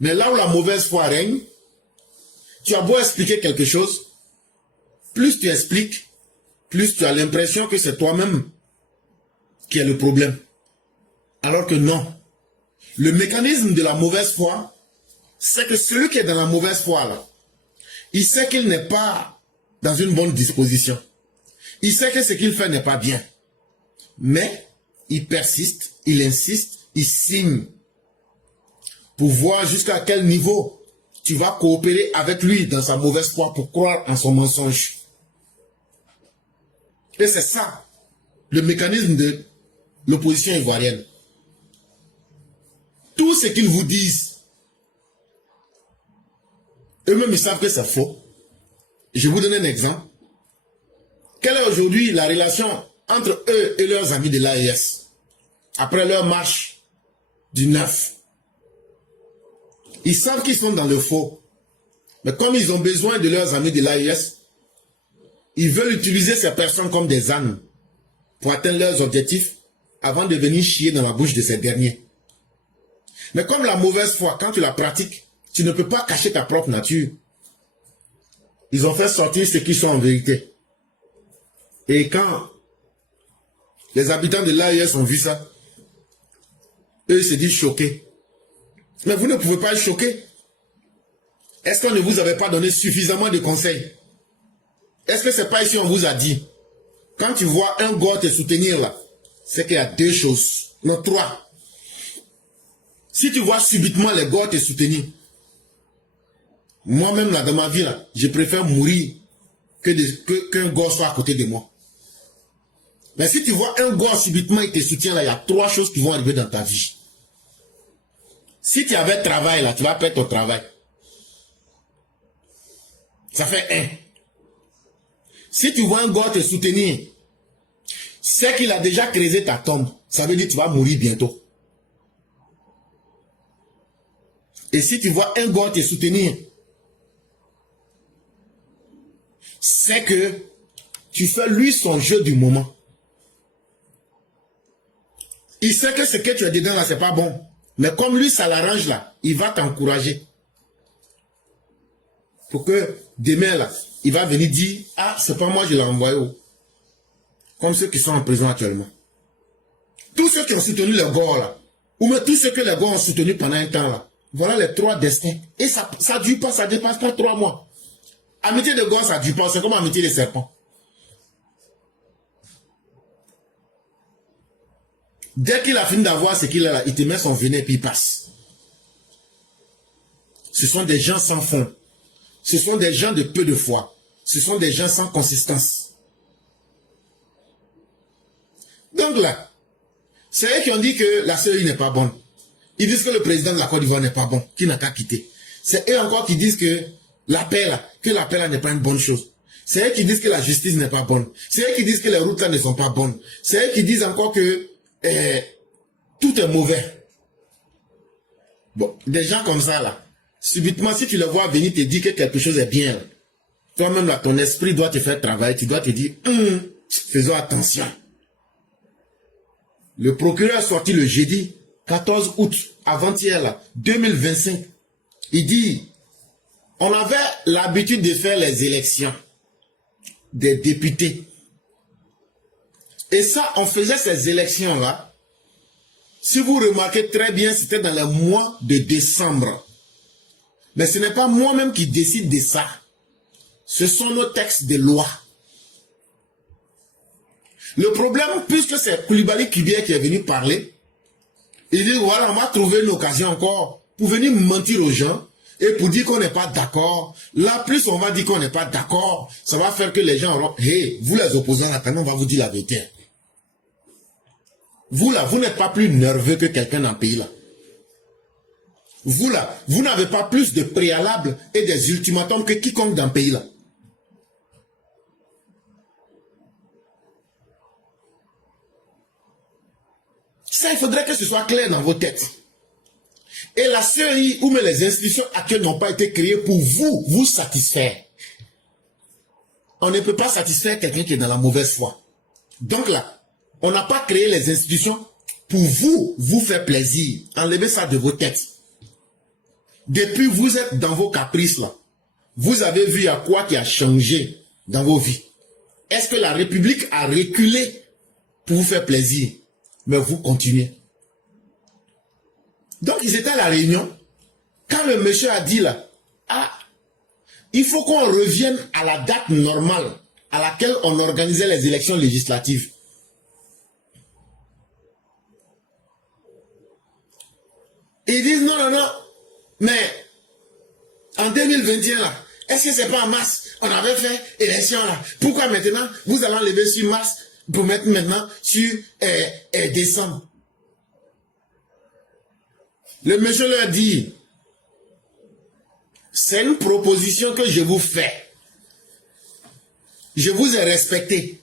Mais là où la mauvaise foi règne, tu as beau expliquer quelque chose, plus tu expliques, plus tu as l'impression que c'est toi-même qui est le problème. Alors que non. Le mécanisme de la mauvaise foi, c'est que celui qui est dans la mauvaise foi, là, il sait qu'il n'est pas dans une bonne disposition. Il sait que ce qu'il fait n'est pas bien. Mais il persiste, il insiste, il signe pour voir jusqu'à quel niveau tu vas coopérer avec lui dans sa mauvaise foi pour croire en son mensonge. Et c'est ça, le mécanisme de l'opposition ivoirienne. Tout ce qu'ils vous disent, eux-mêmes ils savent que c'est faux. Je vous donne un exemple. Quelle est aujourd'hui la relation entre eux et leurs amis de l'AES après leur marche du 9? Ils savent qu'ils sont dans le faux. Mais comme ils ont besoin de leurs amis de l'AES, ils veulent utiliser ces personnes comme des ânes pour atteindre leurs objectifs avant de venir chier dans la bouche de ces derniers. Mais comme la mauvaise foi, quand tu la pratiques, tu ne peux pas cacher ta propre nature. Ils ont fait sortir ce qu'ils sont en vérité. Et quand les habitants de l'AES ont vu ça, eux se disent choqués. Mais vous ne pouvez pas être choqués. Est-ce qu'on ne vous avait pas donné suffisamment de conseils? Est-ce que c'est pas ici on vous a dit? Quand tu vois un gars te soutenir là, c'est qu'il y a deux choses. Non, trois. Si tu vois subitement les gars te soutenir, moi-même là dans ma vie là, je préfère mourir qu'un gars soit à côté de moi. Mais si tu vois un gars subitement il te soutient là, il y a trois choses qui vont arriver dans ta vie. Si tu avais travail là, tu vas perdre ton travail. Ça fait un. Si tu vois un gars te soutenir, c'est qu'il a déjà creusé ta tombe. Ça veut dire que tu vas mourir bientôt. Et si tu vois un gars te soutenir, c'est que tu fais lui son jeu du moment. Il sait que ce que tu as dedans là, c'est pas bon. Mais comme lui, ça l'arrange là, il va t'encourager. Pour que demain là, il va venir dire, ah, c'est pas moi, je l'ai envoyé où? Comme ceux qui sont en prison actuellement. Tous ceux qui ont soutenu les gars là, ou même tous ceux que les gars ont soutenu pendant un temps là, voilà les trois destins. Et ça ne dure pas, ça dépasse pas 3 mois. Amitié de gars, ça ne dure pas, c'est comme amitié de serpent. Dès qu'il a fini d'avoir ce qu'il a là, il te met son venin et puis il passe. Ce sont des gens sans fond. Ce sont des gens de peu de foi. Ce sont des gens sans consistance. Donc là, c'est eux qui ont dit que la CEI n'est pas bonne. Ils disent que le président de la Côte d'Ivoire n'est pas bon, qu'il n'a qu'à quitter. C'est eux encore qui disent que la paix là n'est pas une bonne chose. C'est eux qui disent que la justice n'est pas bonne. C'est eux qui disent que les routes là ne sont pas bonnes. C'est eux qui disent encore que tout est mauvais. Bon, des gens comme ça là, subitement si tu les vois venir te dire que quelque chose est bien, toi-même là, ton esprit doit te faire travailler, tu dois te dire, faisons attention. Le procureur est sorti le jeudi 14 août, avant-hier là, 2025. Il dit, on avait l'habitude de faire les élections des députés. Et ça, on faisait ces élections-là. Si vous remarquez très bien, c'était dans le mois de décembre. Mais ce n'est pas moi-même qui décide de ça. Ce sont nos textes de loi. Le problème, puisque c'est Koulibaly Kibier qui est venu parler, il dit, voilà, on va trouver une occasion encore pour venir mentir aux gens et pour dire qu'on n'est pas d'accord. Là, plus on va dire qu'on n'est pas d'accord, ça va faire que les gens auront, hey, vous les opposants, attendez, on va vous dire la vérité. Vous là, vous n'êtes pas plus nerveux que quelqu'un dans le pays là. Vous là, vous n'avez pas plus de préalables et des ultimatums que quiconque dans le pays là. Ça, il faudrait que ce soit clair dans vos têtes. Et la CEI ou même les institutions actuelles n'ont pas été créées pour vous satisfaire. On ne peut pas satisfaire quelqu'un qui est dans la mauvaise foi. Donc là, on n'a pas créé les institutions pour vous faire plaisir. Enlevez ça de vos têtes. Depuis, vous êtes dans vos caprices là. Vous avez vu à quoi qui a changé dans vos vies. Est-ce que la République a reculé pour vous faire plaisir? Mais vous continuez. Donc, ils étaient à la réunion. Quand le monsieur a dit là, ah, il faut qu'on revienne à la date normale à laquelle on organisait les élections législatives. Ils disent non, non, non, mais en 2021 là, est-ce que c'est pas en mars? On avait fait élection là. Pourquoi maintenant vous allez enlever sur mars pour mettre maintenant sur décembre? Le monsieur leur dit, c'est une proposition que je vous fais. Je vous ai respecté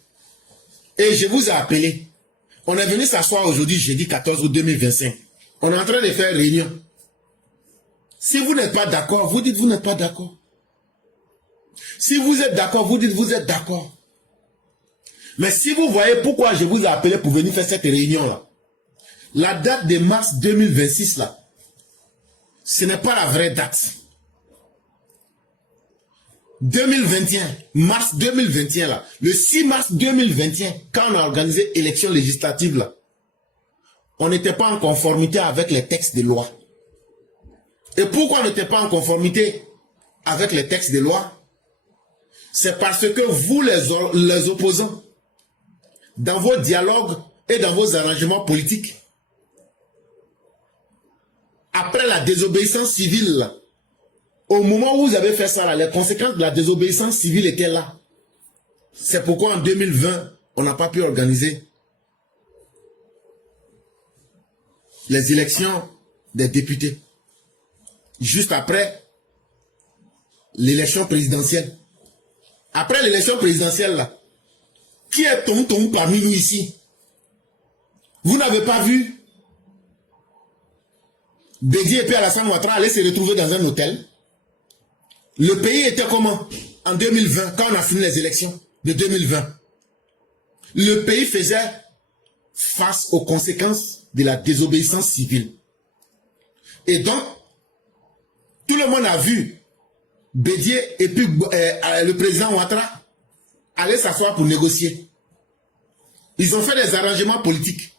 et je vous ai appelé. On est venu s'asseoir aujourd'hui, jeudi 14 août 2025. On est en train de faire réunion. Si vous n'êtes pas d'accord, vous dites vous n'êtes pas d'accord. Si vous êtes d'accord, vous dites vous êtes d'accord. Mais si vous voyez pourquoi je vous ai appelé pour venir faire cette réunion-là, la date de mars 2026, là, ce n'est pas la vraie date. 2021, mars 2021, là, le 6 mars 2021, quand on a organisé l'élection législative, là, on n'était pas en conformité avec les textes de loi. Et pourquoi on n'était pas en conformité avec les textes de loi? C'est parce que vous, les opposants, dans vos dialogues et dans vos arrangements politiques, après la désobéissance civile, là, au moment où vous avez fait ça, là, les conséquences de la désobéissance civile étaient là. C'est pourquoi en 2020, on n'a pas pu organiser les élections des députés. Juste après l'élection présidentielle. Après l'élection présidentielle, là, qui est tonton parmi nous ici? Vous n'avez pas vu Bédié et puis Alassane Ouattara aller se retrouver dans un hôtel? Le pays était comment en 2020, quand on a fini les élections de 2020? Le pays faisait face aux conséquences de la désobéissance civile. Et donc, tout le monde a vu Bédié et puis le président Ouattara aller s'asseoir pour négocier. Ils ont fait des arrangements politiques.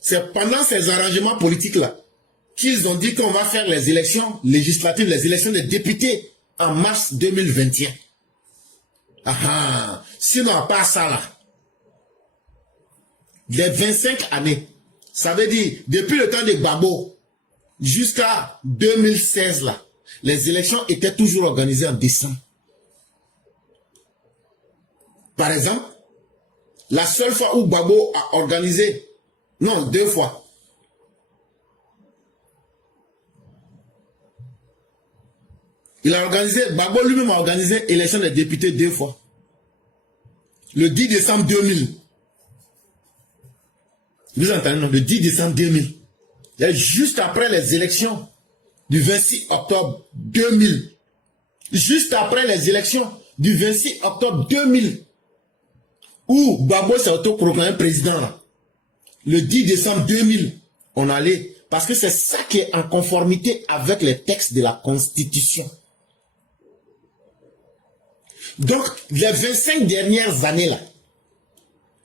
C'est pendant ces arrangements politiques-là qu'ils ont dit qu'on va faire les élections législatives, les élections des députés en mars 2021. Ah, sinon, à part ça, là, les 25 années, ça veut dire, depuis le temps de Gbagbo jusqu'à 2016, là, les élections étaient toujours organisées en décembre. Par exemple, la seule fois où Gbagbo a organisé, non, 2 fois, il a organisé, Gbagbo lui-même a organisé l'élection des députés 2 fois. Le 10 décembre 2000. Vous entendez, non? Le 10 décembre 2000. Juste après les élections du 26 octobre 2000. Juste après les élections du 26 octobre 2000. Où Gbagbo s'est autoproclamé président. Là. Le 10 décembre 2000. On allait. Parce que c'est ça qui est en conformité avec les textes de la Constitution. Donc, les 25 dernières années là,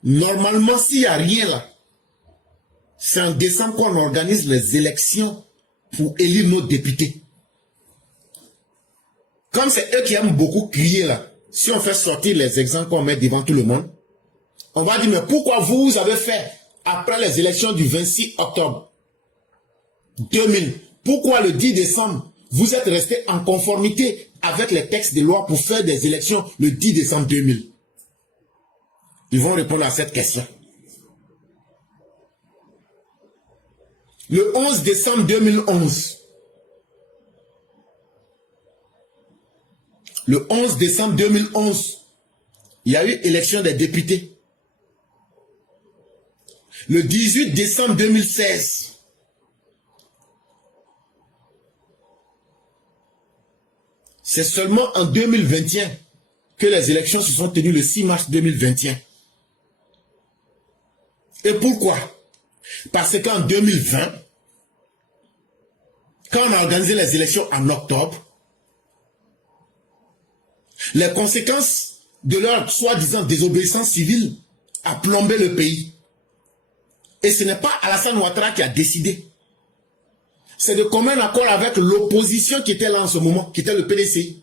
normalement, s'il n'y a rien là, c'est en décembre qu'on organise les élections pour élire nos députés. Comme c'est eux qui aiment beaucoup crier là, si on fait sortir les exemples qu'on met devant tout le monde, on va dire, mais pourquoi vous avez fait, après les élections du 26 octobre 2000, pourquoi le 10 décembre, vous êtes resté en conformité avec les textes de loi pour faire des élections le 10 décembre 2000? Ils vont répondre à cette question. Le 11 décembre 2011. Le 11 décembre 2011, il y a eu élection des députés. Le 18 décembre 2016, c'est seulement en 2021 que les élections se sont tenues le 6 mars 2021. Et pourquoi? Parce qu'en 2020, quand on a organisé les élections en octobre, les conséquences de leur soi-disant désobéissance civile a plombé le pays. Et ce n'est pas Alassane Ouattara qui a décidé. C'est de commun accord avec l'opposition qui était là en ce moment, qui était le PDCI.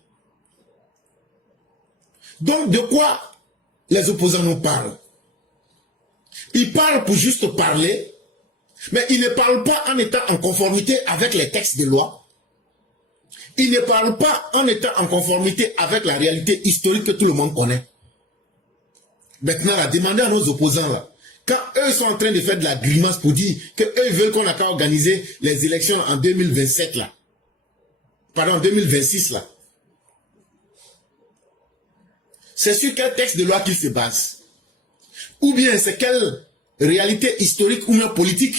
Donc de quoi les opposants nous parlent? Ils parlent pour juste parler, mais ils ne parlent pas en étant en conformité avec les textes de loi. Ils ne parlent pas en étant en conformité avec la réalité historique que tout le monde connaît. Maintenant, là, demandez à nos opposants, là, quand eux sont en train de faire de la grimace pour dire qu'eux veulent qu'on a qu'à organiser les élections en 2027, là. Pardon, 2026, là. C'est sur quel texte de loi qu'ils se basent? Ou bien c'est quelle réalité historique ou même politique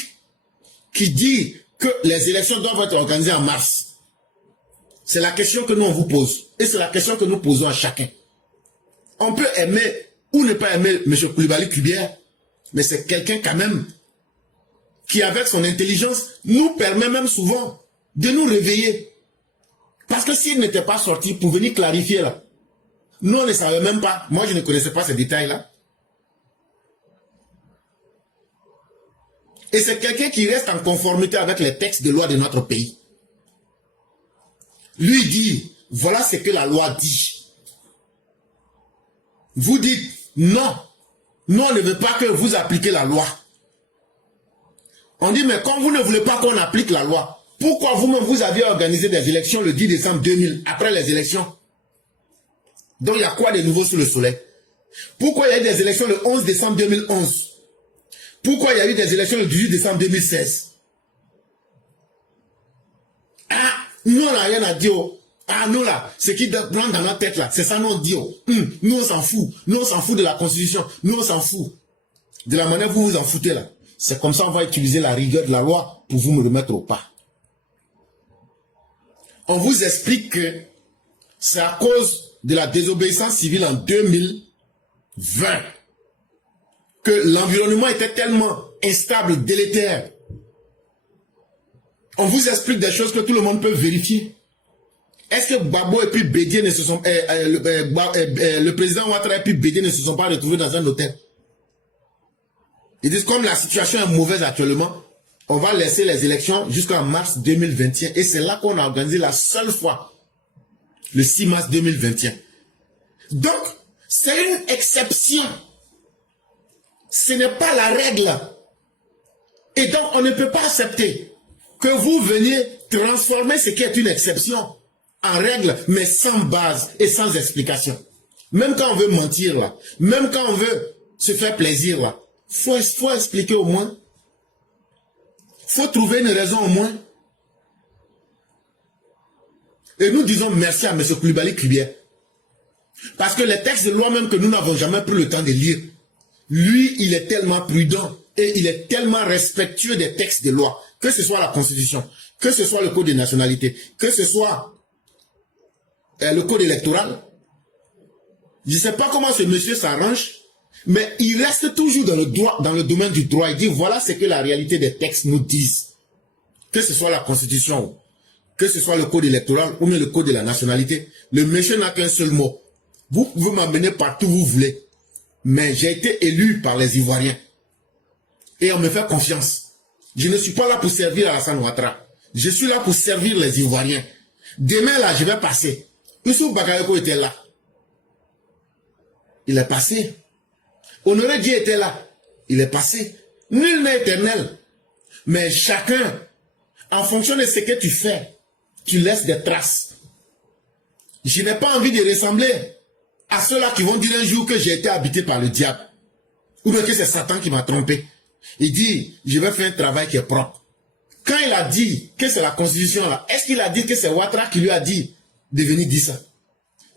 qui dit que les élections doivent être organisées en mars? C'est la question que nous on vous pose. Et c'est la question que nous posons à chacun. On peut aimer ou ne pas aimer M. Coulibaly Kubière, mais c'est quelqu'un quand même qui, avec son intelligence, nous permet même souvent de nous réveiller. Parce que s'il n'était pas sorti pour venir clarifier là, nous on ne savait même pas, moi je ne connaissais pas ces détails-là. Et c'est quelqu'un qui reste en conformité avec les textes de loi de notre pays. Lui dit, voilà ce que la loi dit. Vous dites, non, nous on ne veut pas que vous appliquiez la loi. On dit, mais quand vous ne voulez pas qu'on applique la loi, pourquoi vous-même vous avez organisé des élections le 10 décembre 2000, après les élections? Donc il y a quoi de nouveau sous le soleil? Pourquoi il y a eu des élections le 11 décembre 2011? Pourquoi il y a eu des élections le 18 décembre 2016? Ah, nous on n'a rien à dire. Ah, nous là, ce qui rentre dans notre tête là, c'est ça nous on dit. Nous on s'en fout. Nous on s'en fout de la constitution. Nous on s'en fout. De la manière que vous vous en foutez là. C'est comme ça on va utiliser la rigueur de la loi pour vous me remettre au pas. On vous explique que c'est à cause de la désobéissance civile en 2020 que l'environnement était tellement instable, délétère. On vous explique des choses que tout le monde peut vérifier. Est-ce que Gbagbo et puis Bédié ne se sont... le président Ouattara et puis Bédié ne se sont pas retrouvés dans un hôtel? Ils disent comme la situation est mauvaise actuellement, on va laisser les élections jusqu'en mars 2021. Et c'est là qu'on a organisé la seule fois, le 6 mars 2021. Donc, c'est une exception. Ce n'est pas la règle. Et donc, on ne peut pas accepter que vous veniez transformer ce qui est une exception en règle, mais sans base et sans explication. Même quand on veut mentir, là, même quand on veut se faire plaisir, là, faut expliquer au moins. Faut trouver une raison au moins. Et nous disons merci à M. Coulibaly Kubière. Parce que les textes de loi même que nous n'avons jamais pris le temps de lire, lui, il est tellement prudent et il est tellement respectueux des textes de loi, que ce soit la Constitution, que ce soit le Code des nationalités, que ce soit le Code électoral. Je ne sais pas comment ce monsieur s'arrange, mais il reste toujours dans le droit, dans le domaine du droit. Il dit voilà ce que la réalité des textes nous disent. Que ce soit la Constitution, que ce soit le Code électoral ou même le Code de la nationalité, le monsieur n'a qu'un seul mot. Vous pouvez m'amener partout où vous voulez. Mais j'ai été élu par les Ivoiriens. Et on me fait confiance. Je ne suis pas là pour servir Alassane Ouattara. Je suis là pour servir les Ivoiriens. Demain là, je vais passer. Youssou Bakayoko était là. Il est passé. Honoré Dieu était là. Il est passé. Nul n'est éternel. Mais chacun, en fonction de ce que tu fais, tu laisses des traces. Je n'ai pas envie de ressembler à ceux-là qui vont dire un jour que j'ai été habité par le diable. Ou bien que c'est Satan qui m'a trompé. Il dit, je vais faire un travail qui est propre. Quand il a dit que c'est la constitution là, est-ce qu'il a dit que c'est Ouattara qui lui a dit de venir dire ça?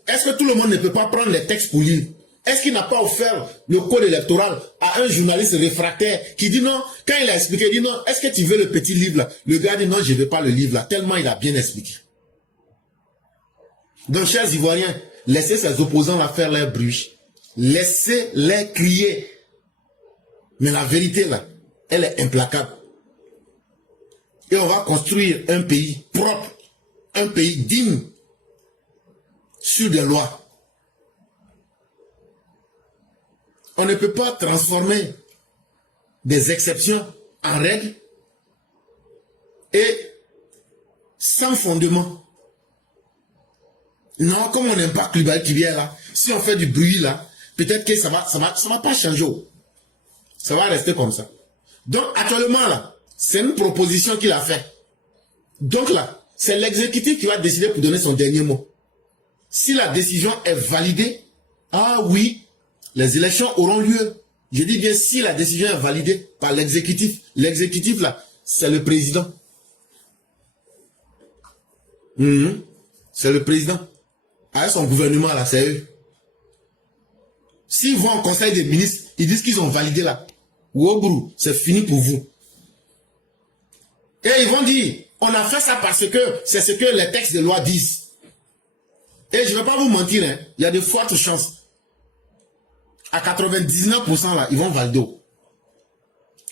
Est-ce que tout le monde ne peut pas prendre les textes pour lire? Est-ce qu'il n'a pas offert le code électoral à un journaliste réfractaire qui dit non, quand il a expliqué, il dit non, est-ce que tu veux le petit livre là? Le gars dit non, je ne veux pas le livre là, tellement il a bien expliqué. Donc, chers Ivoiriens, laissez ces opposants là faire leur bruit. Laissez-les crier. Mais la vérité là, elle est implacable. et on va construire un pays propre, un pays digne, sur des lois. On ne peut pas transformer des exceptions en règles et sans fondement. Non, comme on n'aime pas Koulibaly qui vient là, si on fait du bruit là, peut-être que ça va pas changer. Ça va rester comme ça. Donc actuellement là, c'est une proposition qu'il a fait. Donc là, c'est l'exécutif qui va décider pour donner son dernier mot. Si la décision est validée, ah oui, les élections auront lieu. Je dis bien si la décision est validée par l'exécutif. L'exécutif là, c'est le président. C'est le président. Avec son gouvernement là, c'est eux. S'ils vont au conseil des ministres, ils disent qu'ils ont validé là. Wobrou, c'est fini pour vous. Et ils vont dire, on a fait ça parce que c'est ce que les textes de loi disent. Et je ne vais pas vous mentir, hein, il y a de fortes chances. À 99% là, ils vont valider.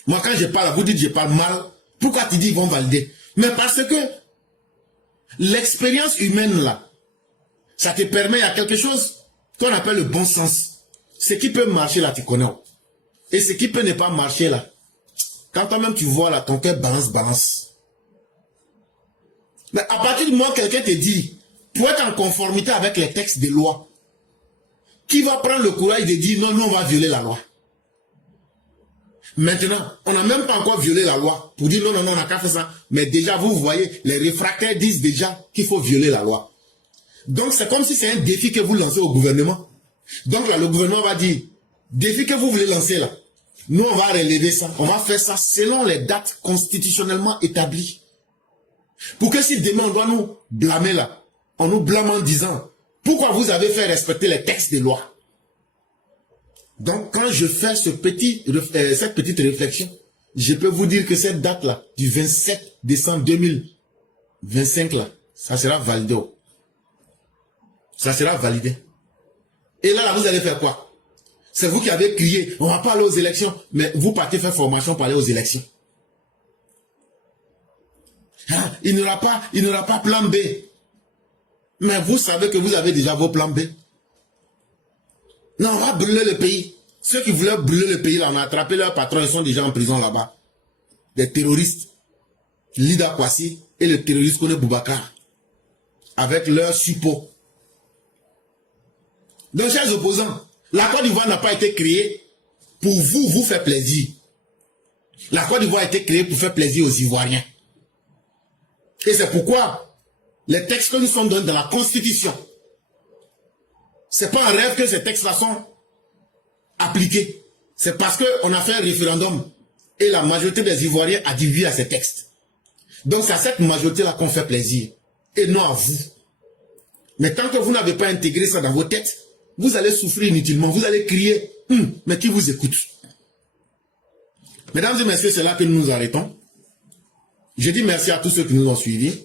Moi quand je parle, vous dites que je parle mal. Pourquoi tu dis qu'ils vont valider? Mais parce que l'expérience humaine là, ça te permet, il y a quelque chose qu'on appelle le bon sens. Ce qui peut marcher là, tu connais. Et ce qui peut ne pas marcher là, quand toi-même tu vois là, ton cœur balance. Mais à partir du moment où quelqu'un te dit, pour être en conformité avec les textes de loi, qui va prendre le courage de dire non, nous on va violer la loi. Maintenant, on n'a même pas encore violé la loi pour dire non, on n'a qu'à faire ça. Mais déjà, vous voyez, les réfractaires disent déjà qu'il faut violer la loi. Donc c'est comme si c'est un défi que vous lancez au gouvernement. Donc là, le gouvernement va dire, défi que vous voulez lancer là, nous on va relever ça, on va faire ça selon les dates constitutionnellement établies. Pour que si demain on doit nous blâmer là, on nous blâme en disant, pourquoi vous avez fait respecter les textes de loi? Donc quand je fais cette petite réflexion, je peux vous dire que cette date là, du 27 décembre 2025 là, ça sera validé. Ça sera validé. Et là, vous allez faire quoi? C'est vous qui avez crié, on va pas aller aux élections, mais vous partez faire formation pour aller aux élections. Ah, il n'y aura pas plan B. Mais vous savez que vous avez déjà vos plans B. Non, on va brûler le pays. Ceux qui voulaient brûler le pays, là, on a attrapé leurs patrons, ils sont déjà en prison là-bas. Des terroristes. Lida Kwasi et le terroriste Kone Boubacar. Avec leur support. Donc, chers opposants, la Côte d'Ivoire n'a pas été créée pour vous faire plaisir. La Côte d'Ivoire a été créée pour faire plaisir aux Ivoiriens. Et c'est pourquoi les textes que nous sommes donnés dans la Constitution, c'est pas un rêve que ces textes-là sont appliqués. C'est parce qu'on a fait un référendum et la majorité des Ivoiriens a dit oui à ces textes. Donc c'est à cette majorité-là qu'on fait plaisir et non à vous. Mais tant que vous n'avez pas intégré ça dans vos têtes, vous allez souffrir inutilement, vous allez crier, mais qui vous écoute? Mesdames et messieurs, c'est là que nous nous arrêtons. Je dis merci à tous ceux qui nous ont suivis.